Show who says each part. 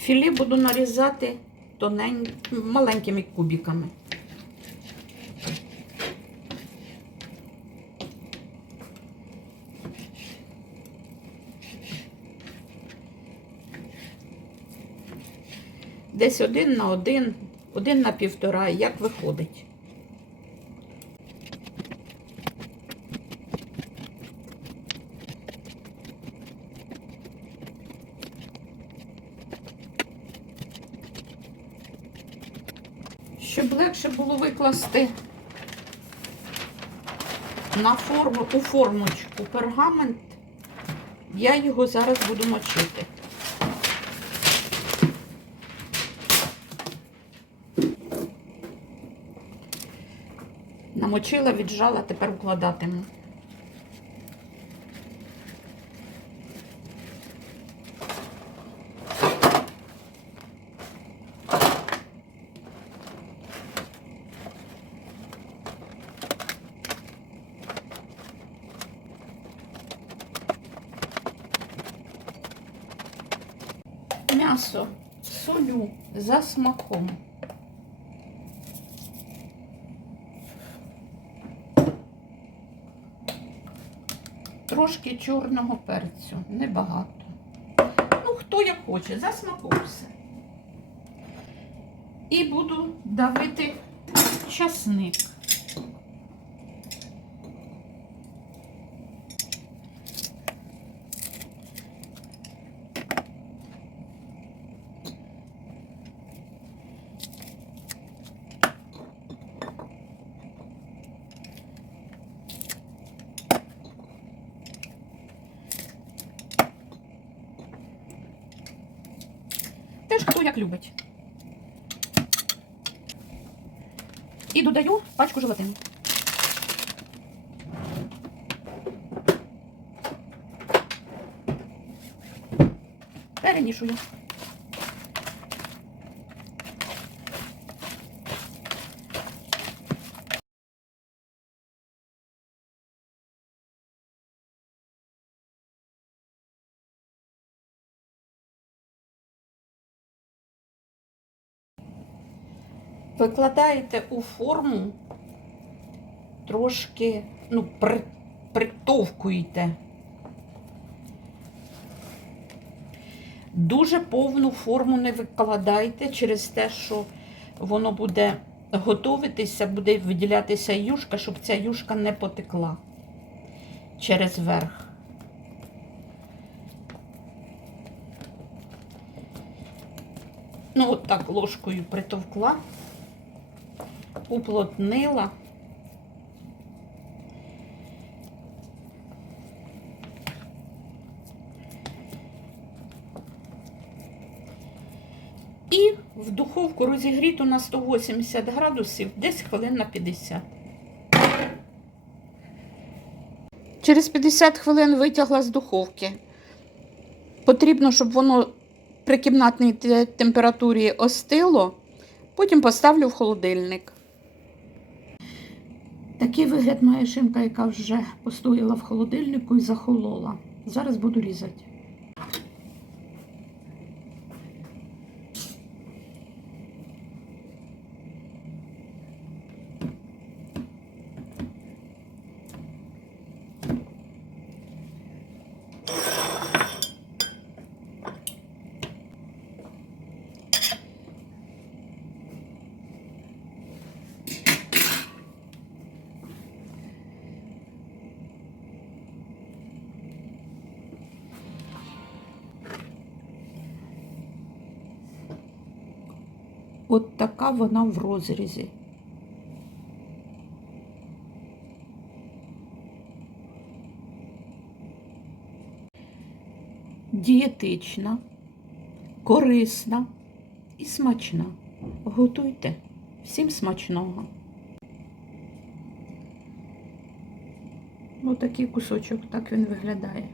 Speaker 1: Філе буду нарізати тонень... маленькими кубиками. Десь один на один, один на півтора, як виходить. Щоб легше було викласти на форму, у формочку пергамент, я його зараз буду мочити. Намочила, віджала, тепер вкладатиму. М'ясо солю за смаком. Трошки чорного перцю, небагато. Ну, хто як хоче, за смаком все. І буду давити часник. Хто як любить. І додаю пачку желатину. Перемішую. Викладаєте у форму, трошки, ну, при, притовкуєте. Дуже повну форму не викладайте через те, що воно буде готуватися, буде виділятися юшка, щоб ця юшка не потекла через верх. Ну, от так ложкою притовкла, уплотнила. І в духовку розігріту на 180 градусів десь хвилин на 50. Через 50 хвилин витягла з духовки. Потрібно, щоб воно при кімнатній температурі остило, потім поставлю в холодильник. Такий вигляд має шинка, яка вже постояла в холодильнику і захолола. Зараз буду різати. От така вона в розрізі. Дієтична, корисна і смачна. Готуйте. Всім смачного. Ось такий кусочок, так він виглядає.